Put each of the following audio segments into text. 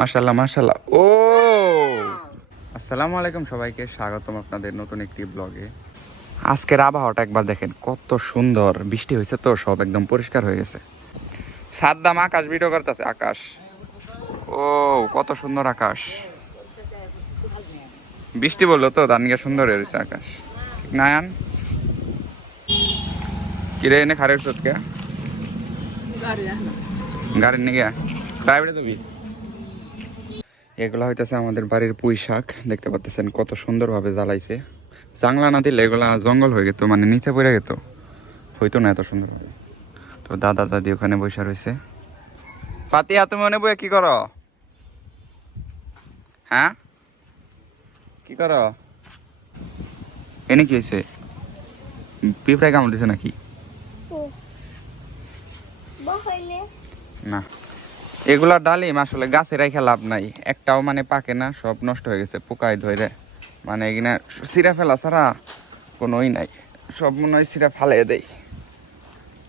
মাশাআল্লাহ মাশাআল্লাহ। ও আসসালামু আলাইকুম, সবাইকে স্বাগতম আপনাদের নতুন একটি ব্লগে। আজকের আবহাওয়াটা একবার দেখেন, কত সুন্দর। বৃষ্টি হয়েছে তো সব একদম পরিষ্কার হয়ে গেছে। সাদ্দাম আকাশ ভিডিও করতেছে, আকাশ। ও কত সুন্দর আকাশ। বৃষ্টি বললো তো তার নিয়ে সুন্দর হয়েছে আকাশ, ঠিক না? আয়ান কিরে এনে খারের সৎকে গাড়ির নিয়ে প্রাইভেটে যাবি? এগুলা হইতেছে আমাদের বাড়ির পুঁই শাক, দেখতে পাচ্ছেন কত সুন্দরভাবে জ্বালাইছে। জাংলা না দিলে এগুলা জঙ্গল হয়ে যেত, মানে নিচে পড়ে যেত, হইতো না এত সুন্দরভাবে। তো দাদা দাদি ওখানে বসে রয়েছে। পাতিয়া তুমি মনে বই কি করো? হ্যাঁ কি করো? এনে কি হয়েছে? পিঁপড়ায় কামড় দিছে নাকি? না, এগুলা ডালিম আসলে গাছে রেখে লাভ নাই, একটাও মানে পাকে না, সব নষ্ট হয়ে গেছে পোকায় ধরে। মানে এখানে সিরা ফেলা ছাড়া কোনোই নাই, সব মনে হয় সিরা ফালাই দেয়।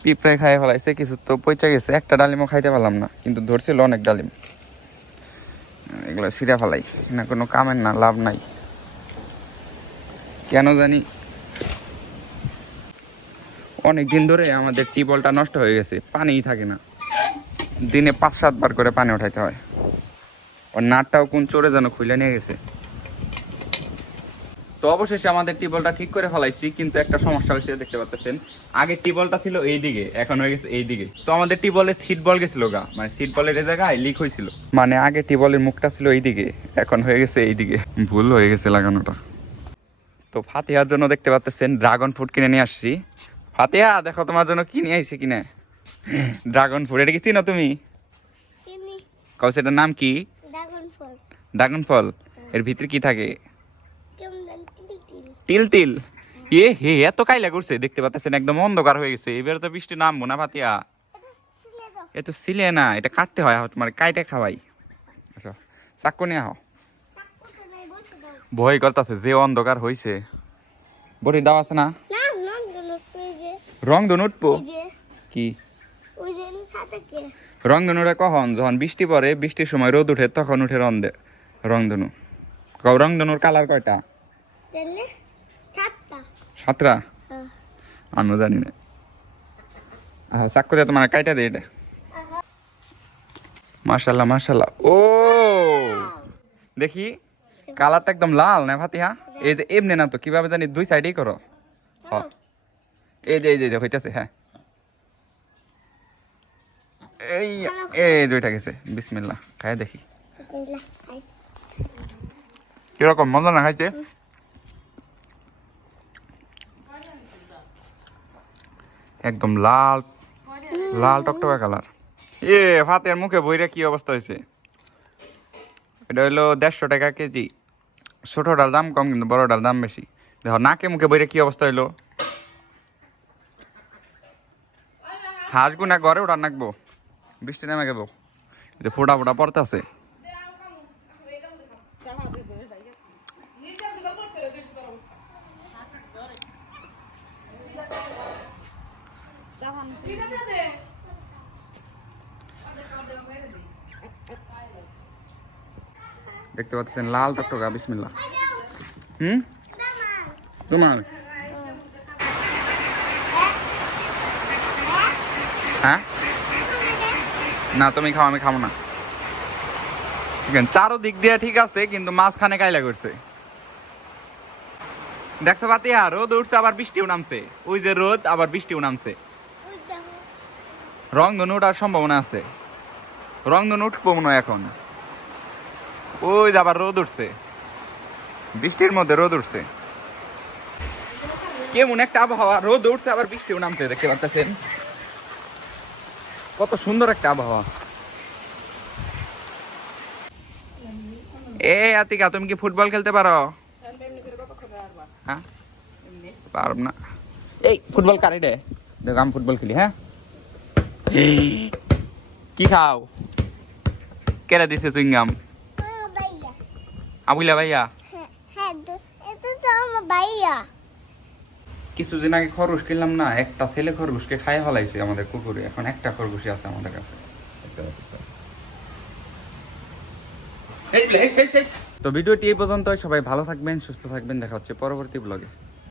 পিঁপড়ে খাই ফেলাইছে, কিছু তো পচে গেছে, একটা ডালিমও খাইতে পারলাম না, কিন্তু ধরছিল অনেক ডালিম। এগুলো সিরা ফেলাই না, কোনো কামের না, লাভ নাই কেন জানি। অনেক দিন ধরে আমাদের টিউবওয়েলটা নষ্ট হয়ে গেছে, পানিই থাকে না, দিনে 5-7 বার করে পানি উঠাইতে হয়। ওর নাটটাও কোন চোরে যেন খুলে নিয়ে গেছে। তো অবশেষে আমাদের টিউবওয়েলটা ঠিক করে ফেলাইছি, কিন্তু একটা সমস্যা হয়েছে, দেখতে পাচ্ছেন। আগে টিউবওয়েলটা ছিল এই দিকে, এখন হয়ে গেছে এই দিকে। তো আমাদের টিউবওয়েলে সিট বল গেছিল গা, মানে সিট বলের এই জায়গায় লিক হয়েছিল। মানে আগে টিউবওয়েলের মুখটা ছিল এই দিকে, এখন হয়ে গেছে এই দিকে, ভুল হয়ে গেছে লাগানোটা। তো ফাতিহার জন্য দেখতে পাচ্ছেন ড্রাগন ফ্রুট কিনে নিয়ে আসছি। ফাতিহা দেখো তোমার জন্য কি নিয়ে আসছি কিনে, ড্রাগন ফ্রুট। এটা কি চিনো তুমি? কও সেটার নাম কি? ড্রাগন ফল। এর ভিতরে কি থাকে? তিল তিল। এ হে, এত কাইলা করছে, দেখতে পাচ্ছেন একদম অন্ধকার হয়ে গেছে। এবার তো বৃষ্টি নামবো না ফাতিয়া। এ তো ছিলে না, এটা কাটতে হয়, তোমার কাইটে খাওয়াই। আচ্ছা চাক্কু নিয়ে আহ। ভয় করতেছে যে অন্ধকার হয়েছে। বটি দাও আছে না? রং ধনু উঠবো কি? রং ধনুটা কখন? যখন বৃষ্টি পড়ে, বৃষ্টির সময় রোদ উঠে, তখন উঠে রং ধনু। রং ধনুর কালার কয়টা? 7টা। আমিও জানি না। চাক্কু দিয়ে তোমার কাইটা দে এটা। মাশাল্লাহ মাশাল্লাহ। ও দেখি কালারটা একদম লাল না ফাতিহা? এই যে এমনি না তো, কিভাবে জানি, 2 সাইডেই করো। এই যে এই যে হইতেছে। হ্যাঁ এই এই 2টা গেছে। বিসমিল্লাহ, খাই দেখি কিরকম মজা না খাইতে। একদম লাল লাল টকটকা কালার। এ ফাতের মুখে বইরা কি অবস্থা হয়েছে। এটা হইলো 150 টাকা কেজি। ছোটটার দাম কম, কিন্তু বড়টার দাম বেশি। দেখো নাকে মুখে বইরা কি অবস্থা হইলো। হাঁসগু না ঘরে ওটা নাকবো, বৃষ্টি নেমে গেবো, ফোটা ফোটা পড়তে আছে। দেখতে পাচ্ছেন লাল টকটকা। বিসমিল্লাহ। তোমার হ্যাঁ না, তুমি খাও, আমি খাবো না। ঠিক আছে, চারো দিক দিয়ে ঠিক আছে, কিন্তু মাঝখানে কাইলা করছে। দেখছো পাতিয়া, রোদ উঠছে আবার বৃষ্টিও নামছে। ওই যে রোদ, আবার বৃষ্টিও নামছে। রং ধনু ওঠার সম্ভাবনা আছে। রং ধনু উঠবো মনে হয় এখন। ওই যে আবার রোদ উঠছে, বৃষ্টির মধ্যে রোদ উঠছে। কেমন একটা আবহাওয়া, রোদ উঠছে আবার বৃষ্টিও নামছে, দেখতে পাচ্ছেন কত সুন্দর একটা আবহাওয়া। এ আতিকা, তুমি কি ফুটবল খেলতে পারো? হ্যাঁ পারব না। এই ফুটবল কারি দে, দেখো আমি ফুটবল খেলি। হ্যাঁ কি খাও? কেরা দিছে চুইংগাম? আবুলা ভাইয়া। কিছুদিন আগে খরগোশ কিনলাম না, একটা ছেলে খরগোশকে খাই ফেলাইছে আমাদের কুকুরে। এখন একটা খরগোশই আছে আমাদের কাছে। তো ভিডিওটি এই পর্যন্ত, সবাই ভালো থাকবেন, সুস্থ থাকবেন, দেখা হচ্ছে পরবর্তী ব্লগে।